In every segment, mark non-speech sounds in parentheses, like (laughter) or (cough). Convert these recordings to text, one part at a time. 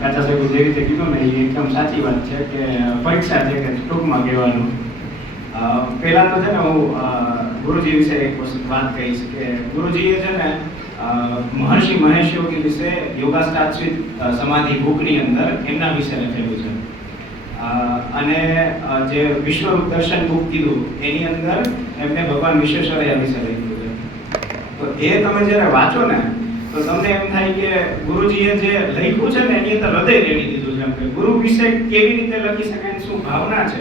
કાચા સાહેબે જેવી રીતે કીધું ને, એ એકદમ સાચી વાત છે કે પરીક્ષા છે કે ટૂંકમાં કહેવાનું. પહેલાં તો છે ને હું ગુરુજી વિશે એક વસ્તુ વાત કહીશ કે ગુરુજીએ છે ને મહર્ષિ મહેશ યોગી વિશે યોગાષ્ટાશ્રિત સમાધિ બુકની અંદર એમના વિશે લખેલું છે. અને જે વિશ્વરૂપ દર્શન બુક કીધું, એની અંદર એમને ભગવાન વિશ્વેશ્વરૈયા વિશે લખ્યું છે. તો એ તમે જ્યારે વાંચો ને તો તમને એમ થાય કે ગુરુજીએ જે લખ્યું છે ને, એની અંદર હૃદય રેડી દીધું છે એમ કે ગુરુ વિશે કેવી રીતે લખી શકાય શું ભાવના છે?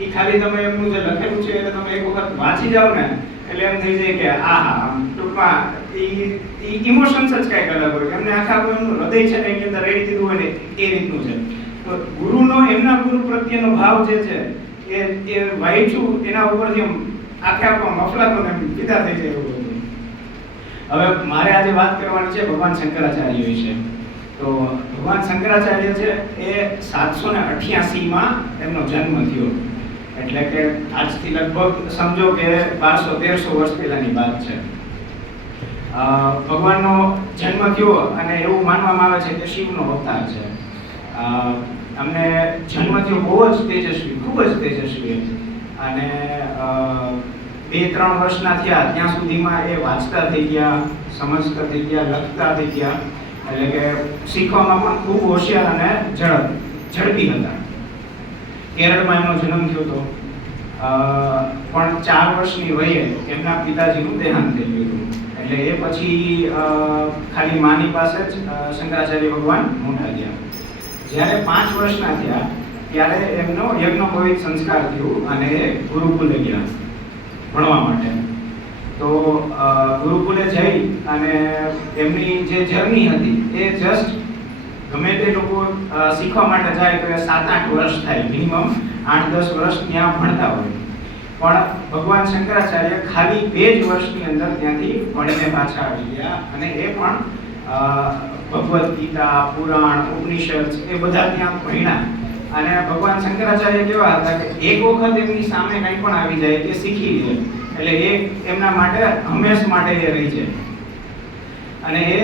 એ ખાલી તમે એમનું જે લખેલું છે એટલે તમે એક વખત વાંચી જાઓ ને, એટલે એમ થઈ જાય કે આ હા ટૂંકમાં એ ઇમોશન્સ જ કાંઈક અલગ હોય. એમને આખા એમનું હૃદય છે ને એની અંદર રેડી દીધું હોય ને, એ રીતનું છે. તો ગુરુનો એમના ગુરુ પ્રત્યેનો ભાવ જે છે, એ એ વાંચ્યું, એના ઉપરથી આખે આખા મફલાતો ને પીધા થઈ જાય એવું હવે મારે આજે વાત કરવાની છે ભગવાન શંકરાચાર્ય વિશે. તો ભગવાન શંકરાચાર્ય છે એ સાતસો ને અઠ્યાસીમાં એમનો જન્મ થયો. એટલે કે આજથી લગભગ સમજો કે બારસો, તેરસો વર્ષ પહેલાની વાત છે. ભગવાનનો જન્મ થયો અને એવું માનવામાં આવે છે કે શિવનો અવતાર છે. અમને જન્મ થયો બહુ જ તેજસ્વી, ખૂબ જ તેજસ્વી. અને બે, ત્રણ વર્ષના થયા, ત્યાં સુધીમાં એ વાંચતા થઈ ગયા, સમજતા થઈ ગયા, લખતા થઈ ગયા. એટલે કે શીખવામાં પણ ખૂબ હોશિયાર અને ઝડપ, ઝડપી હતા. કેરળમાં એમનો જન્મ થયો હતો. પણ ચાર વર્ષની વયે એમના પિતાજીનું દેહાંત થઈ ગયું હતું. એટલે એ પછી ખાલી માની પાસે જ શંકરાચાર્ય ભગવાન મોટા ગયા જ્યારે પાંચ વર્ષના થયા, ત્યારે એમનો યજ્ઞોપવિત સંસ્કાર થયું અને ગુરુકુલે ગયા. ભણવા માટે. તો ગુરુકુલે જઈ અને એમની જે જર્ની હતી એ જસ્ટ ગમે તે લોકો શીખવા માટે જાય તો એ સાત આઠ વર્ષ થાય મિનિમમ આઠ દસ વર્ષ ત્યાં ભણતા હોય. પણ ભગવાન શંકરાચાર્ય ખાલી બે જ વર્ષની અંદર ત્યાંથી ભણીને પાછા આવી ગયા અને એ પણ ભગવદ્ ગીતા, પુરાણ, ઉપનિષદ એ બધા ત્યાં ભણ્યા. અને ભગવાન શંકરાચાર્ય કેવા હતા કે એક વખત એમની સામે કંઈ પણ આવી જાય કે શીખી લે. એટલે એ એમના માટે હંમેશ માટે એ રહી જાય. અને એ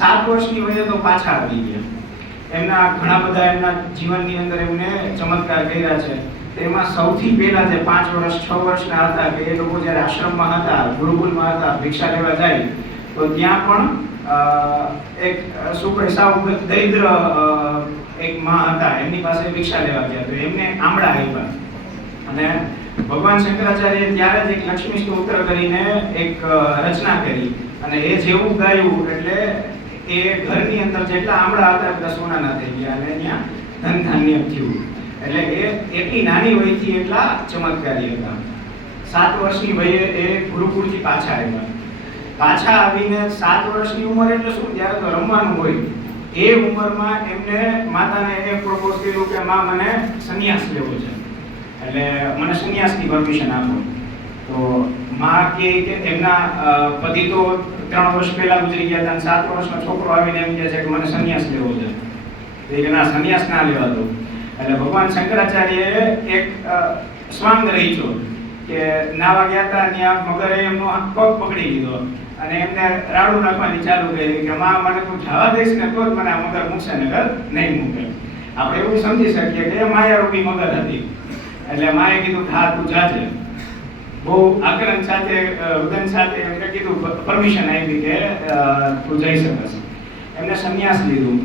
સાત વર્ષની વયે તો પાછા આવી ગયા. એમના ઘણા બધા એમના જીવનની અંદર એમને ચમત્કાર કર્યા છે. તેમાં સૌથી પહેલા જે પાંચ વર્ષ, છ વર્ષના હતા કે એ લોકો જ્યારે આશ્રમમાં હતા, ગુરુકુલમાં હતા, ભિક્ષા લેવા જાય, તો ત્યાં પણ એક શું દરિદ્ર એક માં હતા, એમની પાસે ભિક્ષા લેવા ગયા. તો એમને આમળા આપ્યા. અને ભગવાન શંકરાચાર્ય ત્યારે જ એક લક્ષ્મી સ્તોત્ર કરીને એક રચના કરી. અને એ જેવું ગાયું એટલે એ ઘરની અંદર જેટલા આમળા હતા બધા સોનાના થઈ ગયા અને ત્યાં ધન ધાન્ય થયું. એટલે એ એટલી નાની વયથી એટલા ચમત્કારી હતા. સાત વર્ષની વયે એ ગુરુકુળથી પાછા આવ્યા. પાછા આવીને સાત વર્ષની ઉંમર એટલે શું? ત્યારે તો રમવાનું હોય. એ ઉંમરમાં એમને માતાને એ પ્રપોઝ કર્યું કે માં, મને સંન્યાસ લેવો છે. એટલે મને સંન્યાસની પરમિશન આપો. તો માં કે એમના પતિ તો ત્રણ વર્ષ પહેલા ગુજરી ગયા હતા અને સાત વર્ષનો છોકરો આવીને એમ કહે છે કે મને સંન્યાસ લેવો છે. કે ના, સંન્યાસ ના લેવા દો એટલે ભગવાન શંકરાચાર્યએ એક સ્વાંગ રહી રહીજો કે નાવા ગયા હતા ત્યાં મગરે એમનો પગ પકડી લીધો. અને એમને રાડું નાખવાની ચાલુ કરી કે માં, મને તું જવા દઈશ ને તો જ મને આ મગર મૂકશે નગર નહીં મૂકે. આપણે એવું સમજી શકીએ કે માયારૂપી મગર હતી. એટલે માએ કીધું, થા, તું જાજે. બહુ આગ્રહ સાથે રુદન સાથે એમને કીધું પરમિશન આપી કે તું જઈ શકશ એમને સંન્યાસ લીધું.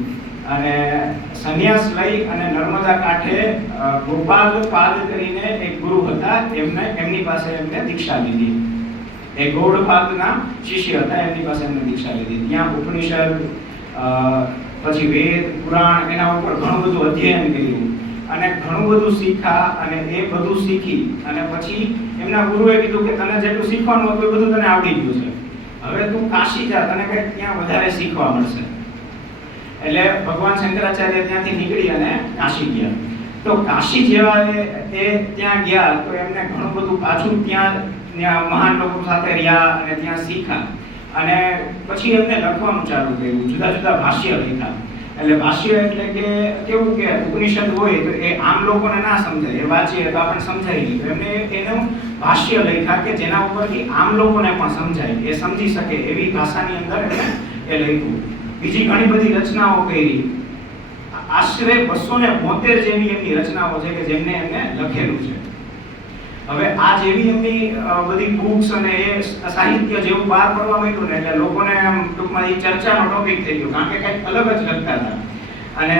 અને સંન્યાસ લઈ અને નર્મદા કાંઠે ગોપાલ પાદ કરીને એક ગુરુ હતા. એમને, એમની પાસે એમને દીક્ષા લીધી. એ ગૌડપાદના શિષ્ય હતા. એમની પાસે એમને દીક્ષા લીધી. ત્યાં ઉપનિષદ પછી વેદ, પુરાણ, એના ઉપર ઘણું બધું અધ્યયન કર્યું. અને ઘણું બધું શીખા અને એ બધું શીખી. અને પછી એમના ગુરુએ કીધું કે તને જેટલું શીખવાનું હતું એ બધું તને આવડી ગયું છે. હવે તું કાશી જા. તને કંઈક ત્યાં વધારે શીખવા મળશે. એટલે ભગવાન શંકરાચાર્ય ત્યાંથી નીકળી અને કાશી ગયા. તો કાશી જેવા એ ત્યાં ગયા તો એમને ઘણું બધું પાછું ત્યાં મહાન લોકો સાથે રહ્યા અને ત્યાં શીખ્યા. અને પછી એમને લખવાનું ચાલુ કર્યું, જુદા જુદા ભાષ્ય લખ્યા. એટલે ભાષ્ય એટલે કે કેવું કે ઉપનિષદ હોય તો એ આમ લોકોને ના સમજાય, એ વાંચીએ તો આપણે સમજાય નહીં. તો એમને એનું ભાષ્ય લખ્યા કે જેના ઉપરથી આમ લોકોને પણ સમજાય, એ સમજી શકે એવી ભાષાની અંદર એમને એ લખ્યું. બીજી ઘણી બધી રચનાઓ કરી. આશરે બસો ને બોતેર જેવી એમની રચનાઓ છે કે જેમને એમને લખેલું છે. હવે આ જેવી એમની બધી બુક્સ અને એ સાહિત્ય જેવું બહાર પડવા માંડ્યું ને એટલે લોકોને આમ ટૂંકમાં એ ચર્ચાનો ટોપિક થઈ ગયો, કારણ કે કંઈક અલગ જ લખતા હતા. અને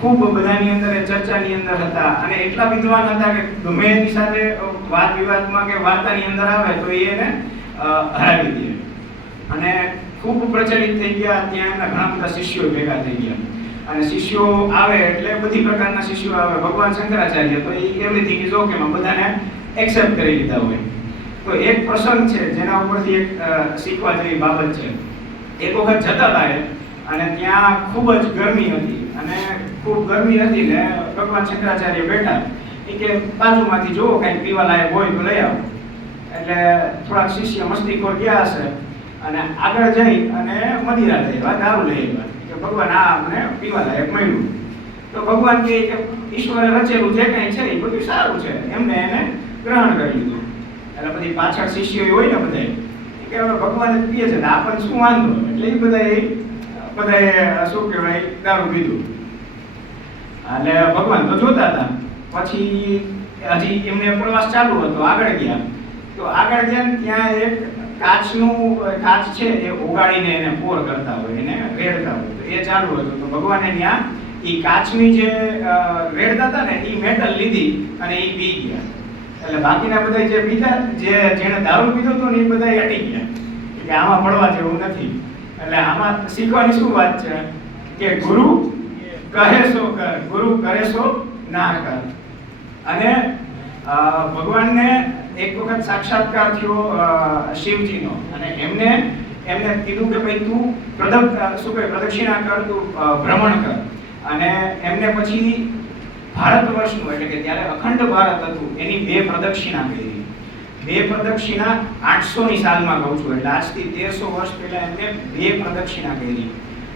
ખૂબ બધાની અંદર ચર્ચાની અંદર હતા અને એટલા વિદ્વાન હતા કે ગમે એની સાથે વાદ વિવાદમાં કે વાર્તાની અંદર આવે તો એને હરાવી દે. અને ખૂબ પ્રચલિત થઈ ગયા ત્યાં એમના ઘણા બધા શિષ્યો ભેગા થઈ ગયા. અને શિષ્યો આવે એટલે બધી પ્રકારના શિષ્યો આવે. ભગવાન શંકરાચાર્ય, તો એ એવરીથિંગ ઇઝ ઓકે બધાને એક્સેપ્ટ કરી લીધા હોય. તો એક પ્રસંગ છે, જેના ઉપરથી એક શીખવા જેવી બાબત છે. એક વખત જતા હતા અને ત્યાં ખૂબ જ ગરમી હતી. અને ખૂબ ગરમી હતી ને ભગવાન શંકરાચાર્ય બેઠા. એ કે બાજુમાંથી જુઓ કંઈક પીવા લાયક હોય તો લઈ આવો. એટલે થોડાક શિષ્ય મસ્તીખોર ગયા હશે. અને આગળ જઈ અને મદિરા લઈ આવ્યા દારૂ લઈ કે ભગવાન આ અમને પીવા લાયક મળ્યું. તો ભગવાન કે ઈશ્વરે રચેલું જે કંઈ છે, એ બધું સારું છે. એમને એને ગ્રહણ કરી લીધું. એટલે પછી પાછળ શિષ્યો હોય ને બધા કે હવે ભગવાન પીએ છે ને આપણને શું વાંધો? એટલે એ બધા બધાએ શું કહેવાય દારૂ પીધું. એટલે ભગવાન તો જોતા હતા. પછી હજી એમને પ્રવાસ ચાલુ હતો, આગળ ગયા. તો આગળ ગયા ત્યાં એક કાચનું કાચ છે એ ઓગાળીને એને પોર કરતા હોય, એને રેડતા હોય. તો એ ચાલુ હતું. તો ભગવાને ત્યાં એ કાચની જે વેડતા હતા ને એ મેટલ લીધી અને એ પી ગયા. એટલે બાકીના બધા જે પીધા, જે જેણે દારૂ પીધો હતો ને એ બધા અટી ગયા. કે આમાં પડવા જેવું નથી. એટલે આમાં શીખવાની શું વાત છે? કે ગુરુ કહે સો કર, ગુરુ કરે સો ના કર. અને ભગવાનને એક વખત સાક્ષાત્કાર થયો શિવજીનો. અને એમને એમને કીધું કે ભાઈ તું પ્રદક્ષ શું કહે, પ્રદક્ષિણા કર, તું ભ્રમણ કર. અને એમને પછી ભારત વર્ષનું, એટલે કે ત્યારે અખંડ ભારત હતું, એની બે પ્રદક્ષિણા કરી. બે પ્રદક્ષિણા આઠસો ની સાલમાં કહું છું, એટલે આજથી તેરસો વર્ષ પહેલા એમને બે પ્રદક્ષિણા કરી.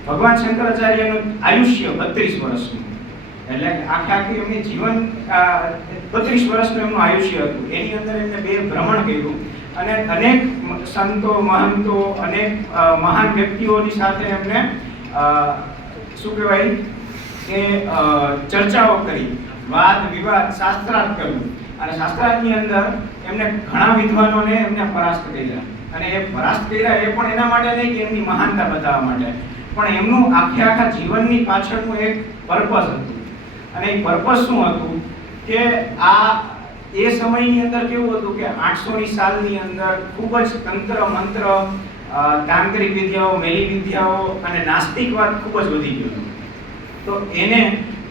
ભગવાન શંકરાચાર્યનું આયુષ્ય બત્રીસ વર્ષનું. એટલે આખે આખી એમની જીવન બત્રીસ વર્ષનું એમનું આયુષ્ય હતું. એની અંદર એમને બે ભ્રમણ કર્યું. અને અનેક સંતો, મહંતો, અનેક મહાન વ્યક્તિઓની સાથે એમને શું કહેવાય? કે ચર્ચાઓ કરી. વાદ, વિવાદ, શાસ્ત્રાર્થ કર્યું અને શાસ્ત્રાર્થની અંદર એમને ઘણા વિદ્વાનોને એમને પરાસ્ત કર્યા. અને એ પરાસ્ત કર્યા એ પણ એના માટે નહીં કે એમની મહાનતા બતાવવા માટે. પણ એમનું આખે આખા જીવનની પાછળનું એક પર્પઝ હતું. અને એ પર્પસ શું હતું કે આ એ સમયની અંદર કેવું હતું કે 800 ની સાલની અંદર ખૂબ જ તંત્ર, મંત્ર તાંત્રિક વિદ્યાઓ, મેલી વિદ્યાઓ અને નાસ્તિકવાદ ખૂબ જ વધી ગયો હતો. તો એને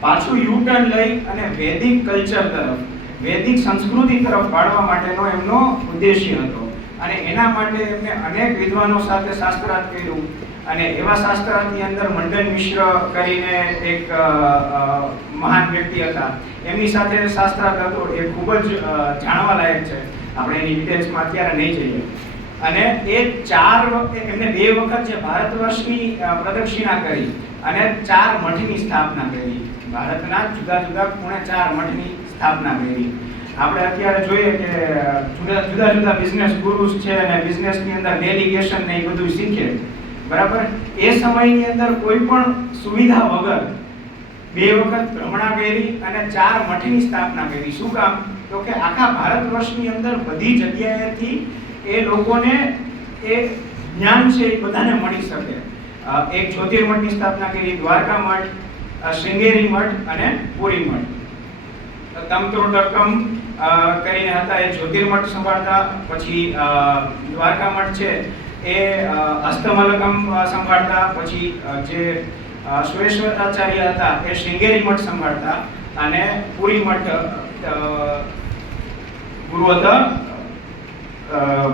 પાછું યુટર્ન લઈ અને વૈદિક કલ્ચર તરફ, વૈદિક સંસ્કૃતિ તરફ વાળવા માટેનો એમનો ઉદ્દેશ્ય હતો. અને એના માટે એમને અનેક વિદ્વાનો સાથે શાસ્ત્રાર્થ કર્યું. અને એવા શાસ્ત્રની અંદર મંડન મિશ્ર કરીને એક મહાન વ્યક્તિ હતા. એમની સાથે શાસ્ત્રાર્થ હતો એ ખૂબ જ જાણવા લાયક છે. આપણે એની ડિટેલ્સમાં અત્યારે નહીં જઈએ. અને એ ચાર વખતે એમને બે વખત જે ભારત વર્ષની પ્રદક્ષિણા કરી અને ચાર મઠની સ્થાપના કરી. ભારતના જુદા જુદા ખૂણે ચાર મઠની સ્થાપના કરી. આપણે અત્યારે જોઈએ કે જુદા જુદા જુદા બિઝનેસ ગુરુસ છે અને બિઝનેસની અંદર ડેલિગેશન ને એ બધું શીખે. બરાબર? એ સમયની અંદર કોઈ પણ સુવિધા વગર બે વખત ભ્રમણા કરી અને ચાર મઠની સ્થાપના કરી. શું કામ? તો કે આખા ભારત વર્ષની અંદર બધી જગ્યાએથી એ લોકોને એ જ્ઞાન છે એ બધાને મળી શકે. એક જ્યોતિર્મઠની સ્થાપના કરી, દ્વારકા મઠ શ્રીંગેરી મઠ અને પુરી મઠ. તમત્રોટકમ કરીને હતા, એ જ્યોતિર્મઠ સંભાળતા, પછી દ્વારકા મઠ છે. એ અસ્તમલકમ સંભાળતા, પછી જે સુરેશ્વરાચાર્ય હતા, એ શૃંગેરી મઠ સંભાળતા, અને પુરી મઠ ગુરુ હતા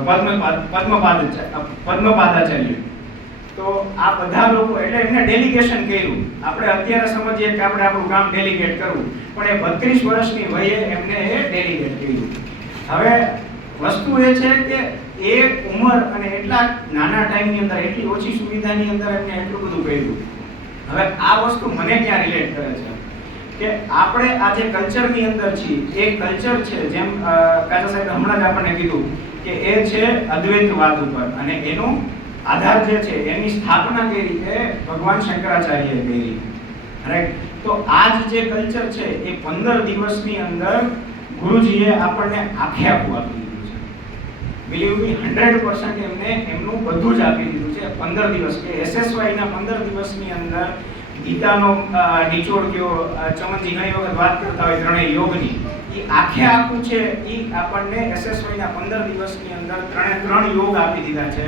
પદ્મપાદ પદ્મપાદ, પદ્મપાદાચાર્ય. તો આ બધા લોકો, એટલે એમને ડેલિગેશન કર્યું. આપણે અત્યારે સમજીએ કે આપણે આપણું કામ ડેલિગેટ કરવું. પણ એ બત્રીસ વર્ષની વયે એમને એ ડેલિગેટ કર્યું. હવે વસ્તુ એ છે કે એ ઉંમર અને એટલા નાના ટાઈમની અંદર, એટલી ઓછી સુવિધાની અંદર એમને એટલું બધું કર્યું. હવે આ વસ્તુ મને ક્યાં રિલેટ કરે છે? કે આપણે આ જે કલ્ચરની અંદર છીએ, એ કલ્ચર છે જેમ કાચા સાહેબ હમણાં જ આપણને કીધું કે એ છે અદ્વૈતવાદ ઉપર અને એનો આધાર જે છે, એની સ્થાપના કઈ એ ભગવાન શંકરાચાર્યએ કરી. રાઈટ તો જ જે કલ્ચર છે, એ પંદર દિવસની અંદર ગુરુજીએ આપણને આખે આખું આપ્યું. બિલીવ મી હંડ્રેડ પર્સન્ટ એમને એમનું બધું જ આપી દીધું છે. પંદર દિવસ. કે એસએસવાયના પંદર દિવસની અંદર ગીતાનો નિચોડ કયો ચમનજી ઘણી વખત વાત કરતા હોય ત્રણેય યોગની. એ આખે આખું છે. એ આપણને એસએસવાયના પંદર દિવસની અંદર ત્રણે ત્રણ યોગ આપી દીધા છે.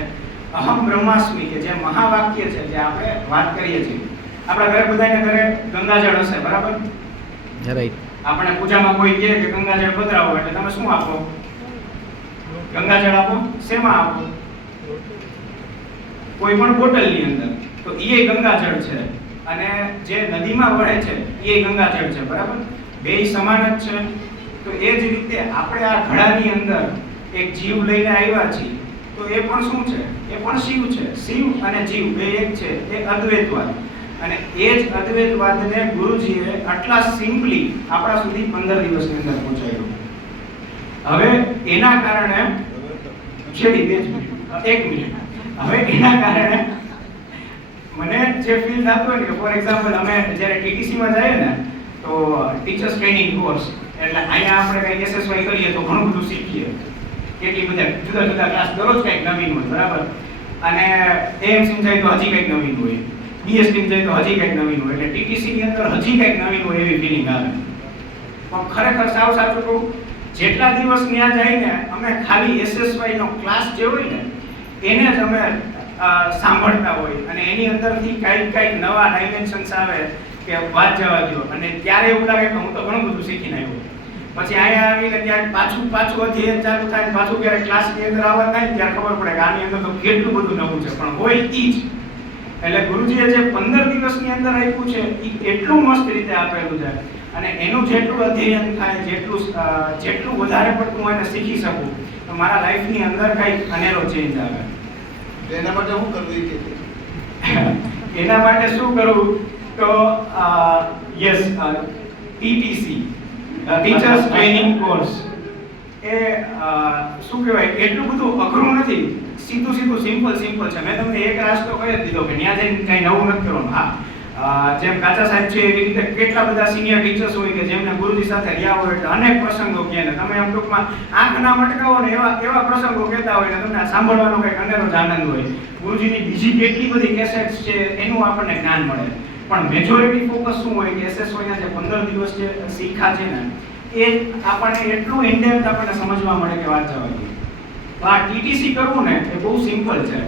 અહમ બ્રહ્માસ્મી કે જે મહાવાક્ય છે જે આપણે વાત કરીએ છીએ. આપણા ઘરે બધાને ઘરે ગંગાજળ હશે બરાબર? રાઈટ આપણે પૂજામાં કોઈ કહે કે ગંગાજળ પધરાવો એટલે તમે શું આપો? ગંગાજળ આપો, શેમાં આપો? કોઈ પણ બોટલની અંદર. તો એ ગંગાજળ છે. અને જે નદીમાં વળે છે એ ગંગાજળ છે, બરાબર? બે સમાન જ છે. તો એ જ રીતે આપણે આ ઘડાની અંદર એક જીવ લઈને આવ્યા છીએ. તો એ પણ શું છે? એ પણ શિવ છે. શિવ અને જીવ બે એક છે. એ અદ્વૈતવાદ. અને એ જ અદ્વૈતવાદને ગુરુજીએ આટલા સિમ્પલી આપણા સુધી પંદર દિવસની અંદર પહોંચાડ્યો. હવે એના કારણે છેડી બે મિનિટ, એક મિનિટ. હવે એના કારણે મને જે ફીલ થતું હોય ને ફોર એક્ઝામ્પલ અમે જ્યારે ટીટીસીમાં જઈએ ને, તો ટીચર્સ ટ્રેનિંગ કોર્સ એટલે અહીંયા આપણે કંઈ એસએસવાય કરીએ તો ઘણું બધું શીખીએ. કેટલી બધા જુદા જુદા ક્લાસ દરરોજ કંઈક નવીન હોય, બરાબર? અને એએમસીમ જાય તો હજી કંઈક નવીન હોય. બીએસટી જાય તો હજી કંઈક નવીન હોય. એટલે ટીટીસીની અંદર હજી કંઈક નવીન હોય એવી ફિલિંગ આવે. પણ ખરેખર સાવ સાચું કહું જેટલા દિવસ ત્યાં જઈને અમે ખાલી એસએસવાય નો ક્લાસ જે હોય ને, એને જ અમે સાંભળતા હોય. અને એની અંદરથી કાંઈક કાંઈક નવા ડાયમેન્શન્સ આવે કે વાત જવા દો અને ત્યારે એવું લાગે કે હું તો ઘણું બધું શીખીને આવ્યો. પછી અહીંયા આવીને ત્યારે પાછું પાછું અધ્યયન ચાલુ થાય પાછું ક્યારેક ક્લાસની અંદર આવવા થાય ત્યારે ખબર પડે કે આની અંદર તો કેટલું બધું નવું છે. પણ હોય ઈ જ. એટલે ગુરુજીએ જે પંદર દિવસની અંદર આપ્યું છે એ એટલું મસ્ત રીતે આપેલું છે. અને એનું જેટલું અધ્યયન થાય જેટલું જેટલું વધારે પડતું હું એને શીખી શકું તો મારા લાઈફની અંદર કંઈક અનેરો ચેન્જ આવે. (laughs) એના માટે શું કરવું કે? એના માટે શું કરવું તો yes TTC teachers training course એ શું કહેવાય, એટલું બધું અઘરું નથી. સીધું સીધું સિમ્પલ સિમ્પલ છે. મેં તમને એક રાસ્તો કહી જ દીધો કે ત્યાં જઈને કંઈ નવું નથી કરવાનું. હા. જેમ કાચા સાહેબ છે એવી રીતે કેટલા બધા સિનિયર ટીચર્સ હોય કે જેમને ગુરુજી સાથે રહ્યા હોય એટલે અનેક પ્રસંગો કહે ને તમે આમ ટૂંકમાં આંખ ના મટકાવો ને એવા એવા પ્રસંગો કહેતા હોય ને તમને સાંભળવાનો કંઈક અનેરો જ આનંદ હોય. ગુરુજીની બીજી કેટલી બધી કેસેટ્સ છે એનું આપણને જ્ઞાન મળે. પણ મેજોરિટી ફોકસ શું હોય? કે એસએસ હોય જે પંદર દિવસ જે શીખા છે ને એ આપણને એટલું ઇન્ડેપ્થ આપણને સમજવા મળે કે વાત જવા દઈએ તો આ ટીટીસી કરવું ને એ બહુ સિમ્પલ છે.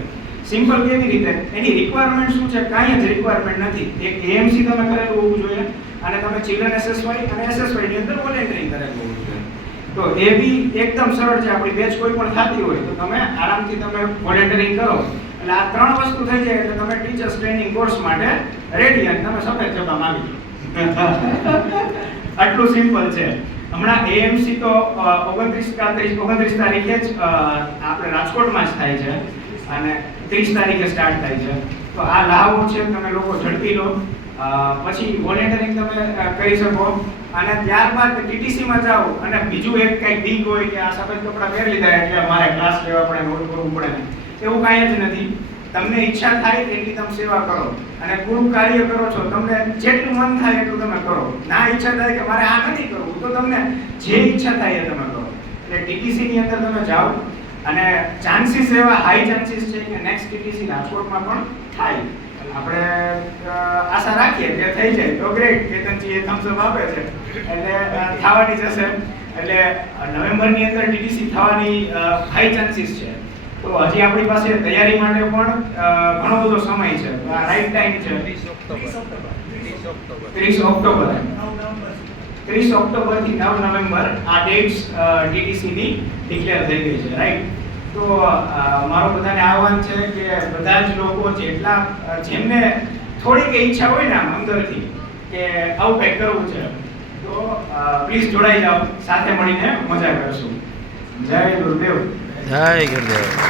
સિમ્પલ કેવી રીતે? એની રિક્વાયરમેન્ટ શું છે? કાંઈ જ રિક્વાયરમેન્ટ નથી. એક એએમસી તમે કરેલું હોવું જોઈએ અને તમે ચિલ્ડ્રન એસએસવાય અને એસએસવાયની અંદર વોલેન્ટરિંગ કરેલું હોવું જોઈએ. તો એ બી એકદમ સરળ છે. આપણી બેચ કોઈ પણ થતી હોય તો તમે આરામથી તમે વોલેન્ટરિંગ કરો. એટલે આ ત્રણ વસ્તુ થઈ જાય એટલે તમે ટીચર્સ ટ્રેનિંગ કોર્સ માટે રેડી અને તમે સફેદ જવા માંગી આટલું સિમ્પલ છે. હમણાં એએમસી તો ઓગણત્રીસ ઓગણત્રીસ તારીખે જ આપણે રાજકોટમાં જ થાય છે અને ત્રીસ તારીખે સ્ટાર્ટ થાય છે. તો આ લાભ છે, તમે લોકો ઝડપી લો. પછી વોલેન્ટરિંગ તમે કરી શકો. અને ત્યારબાદ ટીટીસીમાં જાઓ અને બીજું એક કંઈક ડીક હોય કે આ સફેદ કપડાં પહેરી લીધા એટલે મારે ક્લાસ લેવા પડે નોટ કરવું પડે એવું કાંઈ જ નથી. તમને ઈચ્છા થાય એટલી તમે સેવા કરો અને પૂરું કાર્ય કરો છો, તમને જેટલું મન થાય એટલું તમે કરો. ના ઈચ્છા થાય કે મારે આ નથી કરવું, તો તમને જે ઈચ્છા થાય એ તમે કરો. એટલે ટીટીસી ની અંદર તમે જાઓ અને ચાન્સીસ એવા હાઈ ચાન્સીસ છે કે નેક્સ્ટ ટીટીસી રાજકોટમાં પણ થાય. આપણે આશા રાખીએ કે થઈ જાય. તો ગ્રેટ કેતનજી એ થમ્સ અપ આપે છે. એટલે થવાની જશે એટલે નવેમ્બરની અંદર ટીટીસી થવાની હાઈ ચાન્સીસ છે. તો હજી આપણી પાસે તૈયારી માટે પણ ઘણો બધો સમય છે. આ રાઈટ ટાઈમ છે. ત્રીસ ઓક્ટોબર. ત્રીસ ઓક્ટોબર. ત્રીસ ઓક્ટોબર. થી નવ નવેમ્બર આ ડેટ્સ ટીટીસી ની ડિક્લેર થઈ ગઈ છે. રાઈટ તો મારો બધાને આહવાન છે કે બધા જ લોકો જેટલા જેમને થોડીક ઈચ્છા હોય ને આમ અંદરથી કે આવું કંઈક કરવું છે તો પ્લીઝ જોડાઈ જાઓ. સાથે મળીને મજા કરશું. જય ગુરુદેવ. જય ગુરુદેવ.